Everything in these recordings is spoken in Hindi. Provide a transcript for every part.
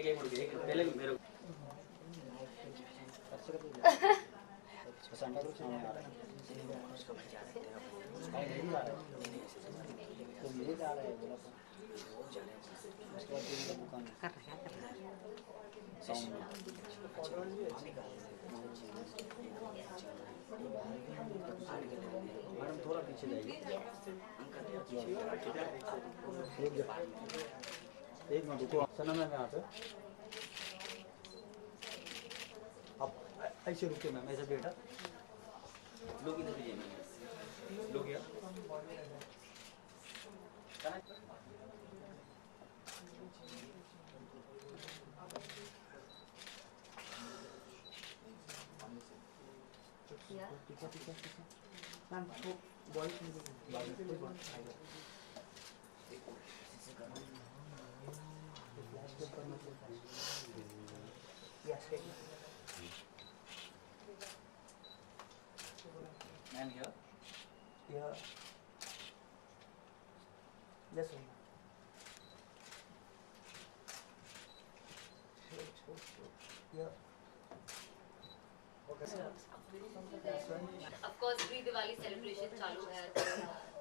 पहले मेरे सांडा तो सामने आ रहा है उसका भाई जा रहा है भाई नहीं जा रहा है तो ये जा रहा है बोला वो जा रहे हैं उसके बाद तेरी दुकान कर रहा है साउंड मैडम थोड़ा पीछे जाइए एक मिनट रुको सना मैम यहाँ पे आप ऐसे रुके मैम ऐसे बेटा लोग इधर भी जाएंगे लोग यार मैम तो boys ma'am here yeah yes ma'am yeah of course pre Diwali celebration चालू है तो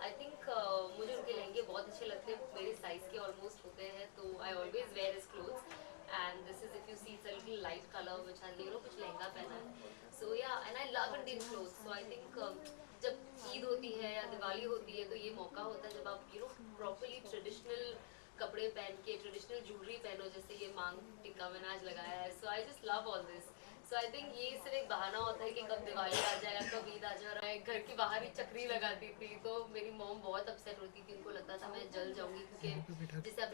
आई थिंक मुझे उनके लहंगे बहुत अच्छे लगते हैं, मेरे साइज के ऑलमोस्ट होते हैं, तो I always wear his clothes and this is if you see it's a little light colour which has कुछ लहंगा पहना है, सो या and I love Indian clothes, so I think जब ईद होती है या दिवाली होती है तो ये मौका होता है जब आप प्रॉपर्ली ट्रेडिशनल कपड़े पहन के ट्रेडिशनल ज्वेलरी पहनो, जैसे ये मांग टिक्का मैंने आज लगाया है, so I just love all this. So I think ये सिर्फ एक बहाना होता है कि कब दिवाली आ जाए या कब ईद आ जाए, और मैं घर के बाहर ही चक्री लगाती थी तो मेरी मॉम बहुत अपसेट होती थी, उनको लगता था मैं जल जाऊंगी क्योंकि जिससे अब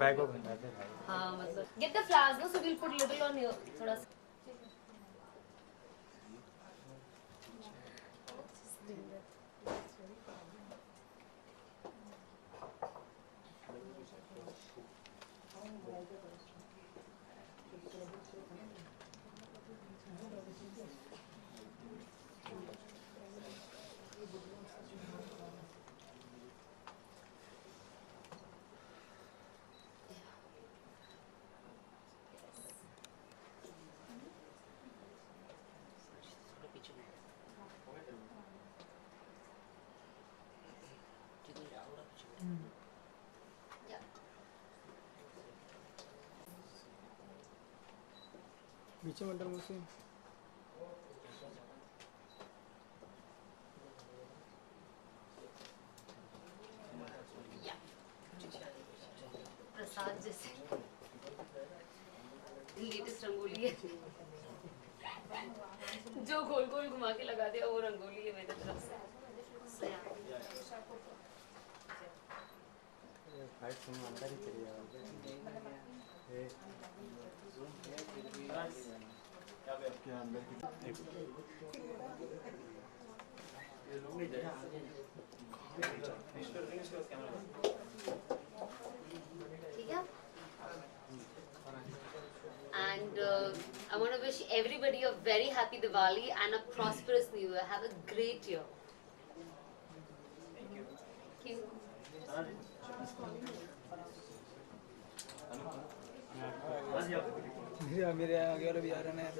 बैग ऑफ है हाँ मतलब get the flowers no, so we'll put little on your थोड़ा सा पीछे मंडल मुझसे प्रसाद जैसे लेटेस्ट रंगोली है जो गोल गोल घुमा के लगा दिया वो रंगोली है मेरे तरफ से, so, yeah. फाइट तुम अंदर ही चली जाओ क्या अंदर ठीक है and I want to wish everybody a very happy Diwali and a prosperous new year. Have a great year. Thank you. मेरे आगे वाले भी आ रहे हैं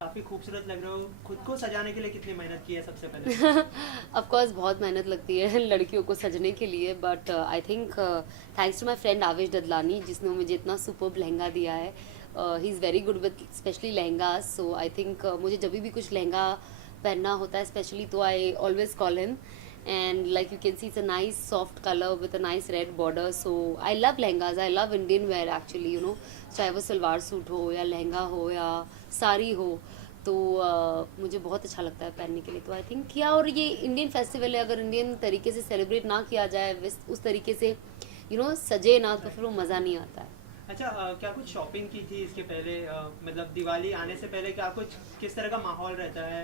काफी खूबसूरत लग रहे हो, खुद को सजाने के लिए कितनी मेहनत की है सबसे पहले? ऑफ कोर्स बहुत मेहनत लगती है लड़कियों को सजने के लिए, but I think thanks to my friend Avesh Dadlani जिसने मुझे इतना सुपर्ब लहंगा दिया है। He is very good with specially lehenga, so I think मुझे जब भी कुछ लहंगा पहनना होता है स्पेशली तो I always call him, and like you can see it's a nice soft color with a nice red border, so I love lehengas, I love Indian wear actually, you know, चाहे वो सलवार सूट हो या लहंगा हो या साड़ी हो, तो मुझे बहुत अच्छा लगता है पहनने के लिए। तो आई थिंक किया, और ये इंडियन फेस्टिवल है, अगर इंडियन तरीके से सेलिब्रेट ना किया जाए उस तरीके से सजे ना, तो फिर वो मज़ा नहीं आता है। अच्छा, क्या कुछ शॉपिंग की थी इसके पहले, मतलब दिवाली आने से पहले क्या कुछ किस तरह का माहौल रहता है,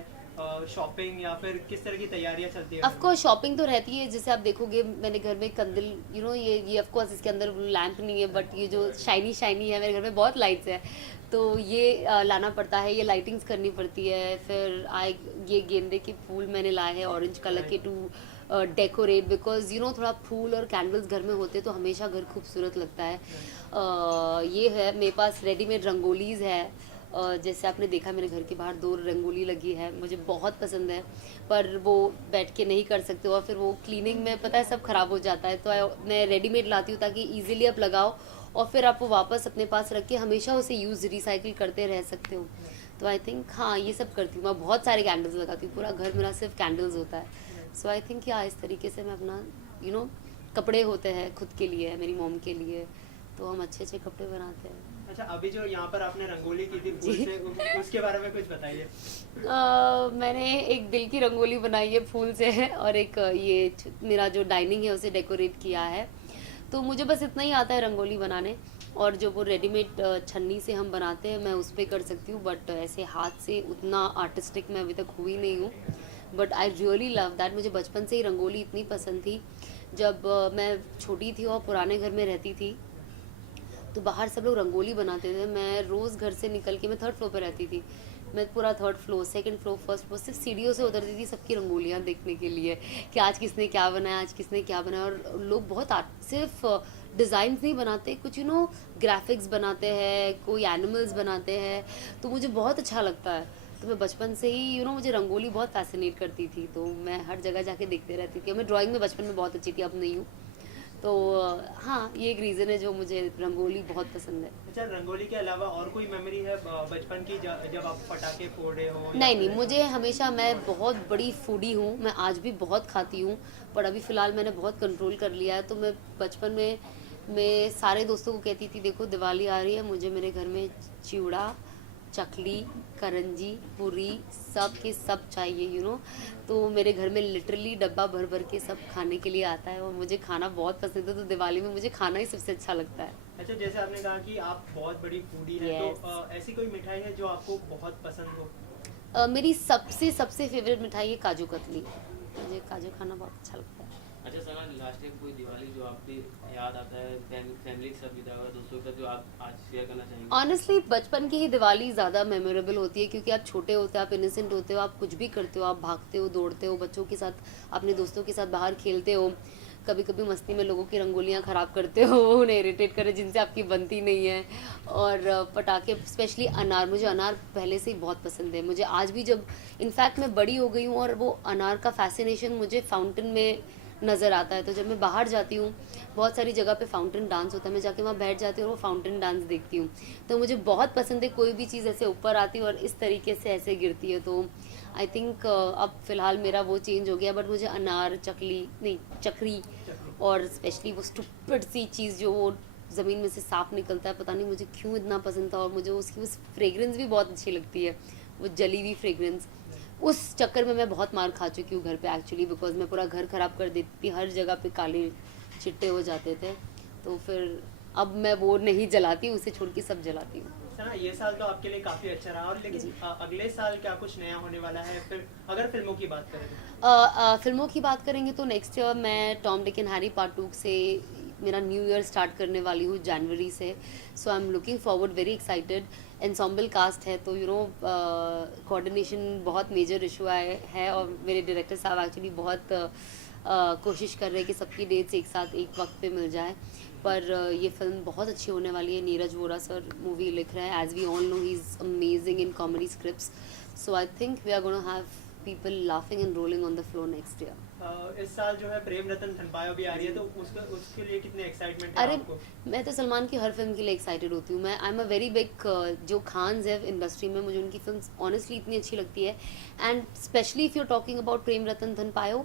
शॉपिंग या फिर किस तरह की तैयारियां चलती है? ऑफ कोर्स शॉपिंग तो रहती है, जैसे आप देखोगे मैंने घर में कंदिल ये ऑफ कोर्स इसके अंदर लैंप नहीं है, बट ये जो शाइनी शाइनी है मेरे घर में बहुत लाइट्स है, तो ये लाना पड़ता है, ये लाइटिंग्स करनी पड़ती है। फिर ये गेंदे के फूल मैंने लाए हैं ऑरेंज कलर के टू डेकोरेट, बिकॉज थोड़ा फूल और कैंडल्स घर में होते तो हमेशा घर खूबसूरत लगता है। ये है मेरे पास रेडीमेड रंगोलीज है, जैसे आपने देखा मेरे घर के बाहर 2 रंगोली लगी है, मुझे बहुत पसंद है, पर वो बैठ के नहीं कर सकते और फिर वो क्लीनिंग में पता है सब खराब हो जाता है, तो मैं रेडीमेड लाती हूँ ताकि इजीली आप लगाओ और फिर आप वो वापस अपने पास रख के हमेशा उसे यूज़ रिसाइकिल करते रह सकते हो। तो आई थिंक हाँ ये सब करती हूँ मैं, बहुत सारे कैंडल्स लगाती हूँ, पूरा घर मेरा सिर्फ कैंडल्स होता है। सो आई थिंक इस तरीके से मैं अपना कपड़े होते हैं खुद के लिए, मेरी मॉम के लिए, तो हम अच्छे अच्छे कपड़े बनाते हैं। अच्छा, अभी जो यहाँ पर आपने रंगोली की थी फूल से, उसके बारे में कुछ बताइए। मैंने एक दिल की रंगोली बनाई है फूल से है, और एक ये मेरा जो डाइनिंग है उसे डेकोरेट किया है, तो मुझे बस इतना ही आता है रंगोली बनाने। और जो वो रेडीमेड छन्नी से हम बनाते हैं मैं उस पर कर सकती हूँ, बट ऐसे हाथ से उतना आर्टिस्टिक मैं अभी तक हुई नहीं हूँ, but I really love that. मुझे बचपन से ही रंगोली इतनी पसंद थी। जब मैं छोटी थी और पुराने घर में रहती थी तो बाहर सब लोग रंगोली बनाते थे, मैं रोज़ घर से निकल के, मैं 3rd फ्लोर पर रहती थी, मैं पूरा 3rd floor 2nd floor 1st floor सिर्फ सीढ़ियों से उतरती थी सबकी रंगोलियाँ देखने के लिए कि आज किसने क्या बनाया, आज किसने क्या बनाया। और लोग बहुत सिर्फ डिज़ाइंस नहीं बनाते, कुछ ग्राफिक्स बनाते हैं, कोई एनिमल्स बनाते हैं, तो मुझे बहुत अच्छा लगता है। तो मैं बचपन से ही मुझे रंगोली बहुत फैसिनेट करती थी, तो मैं हर जगह जाके देखते रहती थी। मैं ड्राइंग में बचपन में बहुत अच्छी थी, अब नहीं हूँ, तो हाँ ये एक रीज़न है जो मुझे रंगोली बहुत पसंद है। अच्छा, रंगोली के अलावा और कोई मेमोरी है बचपन की जब आप पटाखे फोड़े हो? नहीं, मुझे हमेशा, मैं बहुत बड़ी फूडी हूँ, मैं आज भी बहुत खाती हूँ, पर अभी फ़िलहाल मैंने बहुत कंट्रोल कर लिया है। तो मैं बचपन में मैं सारे दोस्तों को कहती थी देखो दिवाली आ रही है, मुझे मेरे घर में चिवड़ा, चकली, करंजी, पूरी सब के सब चाहिए तो मेरे घर में लिटरली डब्बा भर भर के सब खाने के लिए आता है और मुझे खाना बहुत पसंद है, तो दिवाली में मुझे खाना ही सबसे अच्छा लगता है। अच्छा, जैसे आपने कहा कि आप बहुत बड़ी फूडी हैं, Yes. तो ऐसी कोई मिठाई है जो आपको बहुत पसंद हो? मेरी सबसे फेवरेट मिठाई है काजू कतली, मुझे काजू खाना बहुत अच्छा लगता है। अच्छा सना, लास्ट टाइम कोई दिवाली जो आपकी याद आता है, फैमिली के साथ बिता हुआ दोस्तों का, जो आप आज शेयर करना चाहेंगे? ऑनेस्टली बचपन की ही दिवाली ज़्यादा मेमोरेबल होती है, क्योंकि आप छोटे होते हो, आप इनोसेंट होते हो, आप कुछ भी करते हो, आप भागते हो, दौड़ते हो, बच्चों के साथ, अपने दोस्तों के साथ बाहर खेलते हो, कभी कभी मस्ती में लोगों की रंगोलियाँ ख़राब करते हो, उन्हें इरिटेट करे जिनसे आपकी बनती नहीं है। और पटाखे, स्पेशली अनार, मुझे अनार पहले से ही बहुत पसंद है। मुझे आज भी, जब इनफैक्ट मैं बड़ी हो गई हूँ और वो अनार का फैसिनेशन मुझे फाउंटेन में नज़र आता है, तो जब मैं बाहर जाती हूँ बहुत सारी जगह पे फाउंटेन डांस होता है, मैं जाके वहाँ बैठ जाती हूँ और वो फाउंटेन डांस देखती हूँ, तो मुझे बहुत पसंद है। कोई भी चीज़ ऐसे ऊपर आती है और इस तरीके से ऐसे गिरती है, तो आई थिंक अब फ़िलहाल मेरा वो चेंज हो गया, बट मुझे अनार, चकरी और स्पेशली वो स्टूपिड सी चीज़ जो वो ज़मीन में से सांप निकलता है, पता नहीं मुझे क्यों इतना पसंद था, और मुझे उसकी उस फ्रेगरेंस भी बहुत अच्छी लगती है, वो जली हुई फ्रेगरेंस। उस चक्कर में मैं बहुत मार खा चुकी हूँ घर पे एक्चुअली, बिकॉज मैं पूरा घर ख़राब कर देती थी, हर जगह पे काले चिट्टे हो जाते थे, तो फिर अब मैं वो नहीं जलाती, उसे छोड़ के सब जलाती हूँ। सना, ये साल तो आपके लिए काफ़ी अच्छा रहा, और लेकिन अगले साल क्या कुछ नया होने वाला है? फिर अगर फिल्मों की बात करें तो? फिल्मों की बात करेंगे तो नेक्स्ट ईयर मैं Tom Dick and Harry part 2 से मेरा न्यू ईयर स्टार्ट करने वाली हूँ जनवरी से, so I am looking forward, very excited. Ensemble cast है, तो कोऑर्डिनेशन बहुत मेजर इशू है, और मेरे डायरेक्टर साहब एक्चुअली बहुत कोशिश कर रहे हैं कि सबकी डेट्स एक साथ एक वक्त पे मिल जाए, पर ये फिल्म बहुत अच्छी होने वाली है। नीरज वोरा सर मूवी लिख रहे हैं, as we all know he is amazing in comedy scripts, so I think we are gonna have people laughing and rolling on the floor next year. इस साल जो है प्रेम रतन धन पायो भी आ रही है, तो उसके लिए कितने एक्साइटमेंट है अरे आपको? मैं तो सलमान की हर फिल्म के लिए एक्साइटेड होती हूँ। मैं I am a very big, जो खान्स है इंडस्ट्री में, मुझे उनकी फिल्म ऑनेस्टली इतनी अच्छी लगती है, and specially if you are talking about Prem Ratan Dhan Payo,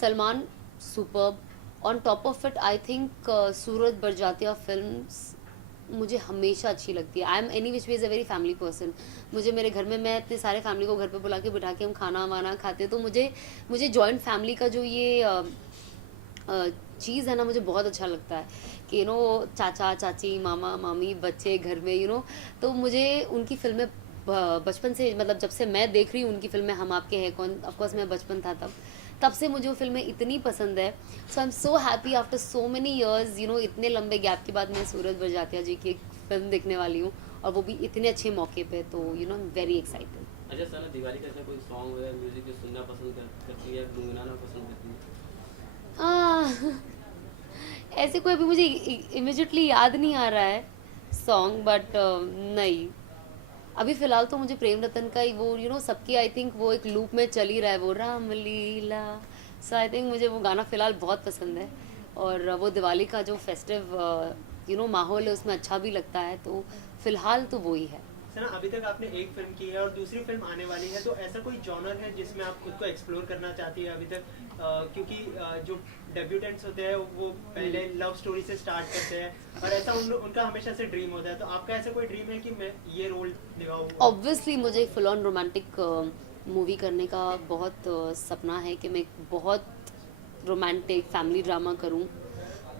Salman superb. On top of it I think Sooraj Barjatya films मुझे हमेशा अच्छी लगती है। I am any which way is a very family person. मुझे मेरे घर में, मैं अपने सारे फैमिली को घर पे बुला के बिठा के हम खाना वाना खाते हैं, तो मुझे जॉइंट फैमिली का जो ये चीज़ है ना, मुझे बहुत अच्छा लगता है कि चाचा चाची मामा मामी बच्चे घर में तो मुझे उनकी फिल्में बचपन से, मतलब जब से मैं देख रही हूँ उनकी फिल्में, हम आपके हैं कौन, ऑफकोर्स मैं बचपन था तब से मुझे वो फिल्में इतनी पसंद है. So I am so happy after so many years, इतने लंबे गैप के बाद मैं सूरज बड़जात्या जी की एक फिल्म देखने वाली हूँ, और वो भी इतने अच्छे मौके पे. तो आई एम वेरी एक्साइटेड. अच्छा सर, दिवाली का ऐसा कोई सॉन्ग या म्यूजिक जो सुनना पसंद करती है या गुनगुनाना पसंद करती है? ऐसे कोई अभी मुझे इमिजिएटली याद नहीं आ रहा है सॉन्ग, बट नहीं, अभी फिलहाल तो मुझे प्रेम रतन का ही वो सबकी आई थिंक वो एक लूप में चल ही रहा है, वो रामलीला. सो आई थिंक मुझे वो गाना फिलहाल बहुत पसंद है, और वो दिवाली का जो फेस्टिव माहौल है उसमें अच्छा भी लगता है, तो फिलहाल तो वो ही है. सना, अभी तक आपने एक फिल्म की है और दूसरी फिल्म आने वाली है, तो ऐसा कोई जॉनर है जिसमें आप खुद को एक्सप्लोर करना चाहती है अभी तक? क्योंकि जो डेब्यूटेंट्स होते हैं वो पहले लव स्टोरी से स्टार्ट करते हैं, और ऐसा उनका हमेशा से ड्रीम होता है, तो आपका ऐसा कोई ड्रीम है कि मैं ये रोल निभाऊं? ऑब्वियसली मुझे फुल ऑन रोमांटिक मूवी करने का बहुत सपना है कि मैं एक बहुत रोमांटिक फैमिली ड्रामा करूं,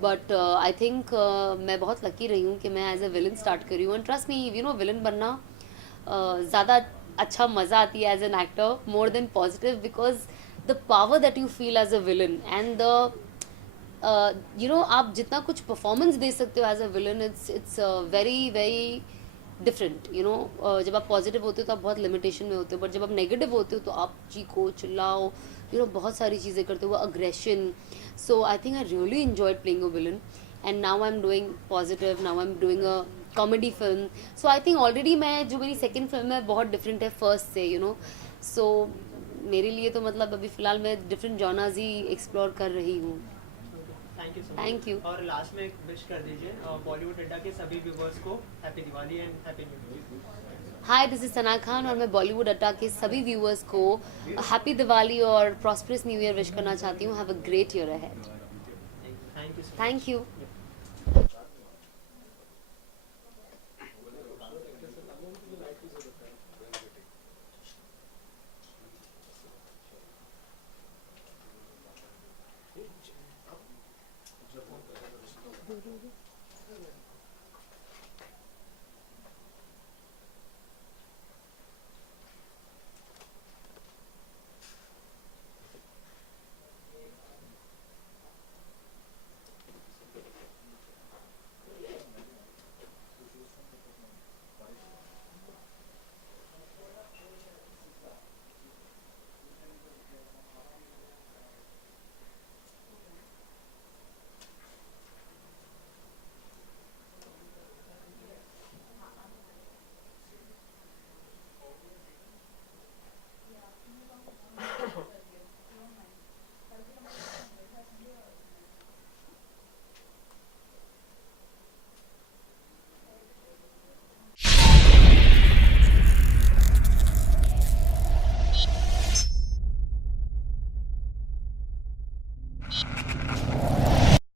बट आई थिंक मैं बहुत लकी रही हूँ कि मैं एज अ विलन स्टार्ट करी हूँ. एंड ट्रस्ट मी, विलन बनना ज़्यादा अच्छा मज़ा आती है as an actor, more than positive, because the power that you feel as a villain and the आप जितना कुछ परफॉर्मेंस दे सकते हो as a villain, it's very very different. जब आप पॉजिटिव होते हो तो आप बहुत लिमिटेशन में होते हो, बट जब आप नेगेटिव होते हो तो आप चीखो चिल्लाओ, बहुत सारी चीज़ें करते हो, aggression. So I think I really enjoyed playing a villain, and now I am doing positive, now I am doing a comedy film. So I think already मैं, जो मेरी सेकेंड फिल्म है, बहुत डिफरेंट है फर्स्ट से. सो मेरे लिए तो मतलब अभी फ़िलहाल मैं डिफरेंट जॉनर्स ही एक्सप्लोर कर रही हूँ. Thank you so Thank you. और लास्ट में एक विश कर दीजिए बॉलीवुड अड्डा के सभी व्यूवर्स को happy Diwali and happy new year. Hi, this is Sana Khan, और मैं बॉलीवुड अड्डा के सभी व्यूअर्स को हैप्पी दिवाली और प्रॉस्परस न्यू ईयर विश करना चाहती हूँ. Have a great year ahead. Thank you. Thank you.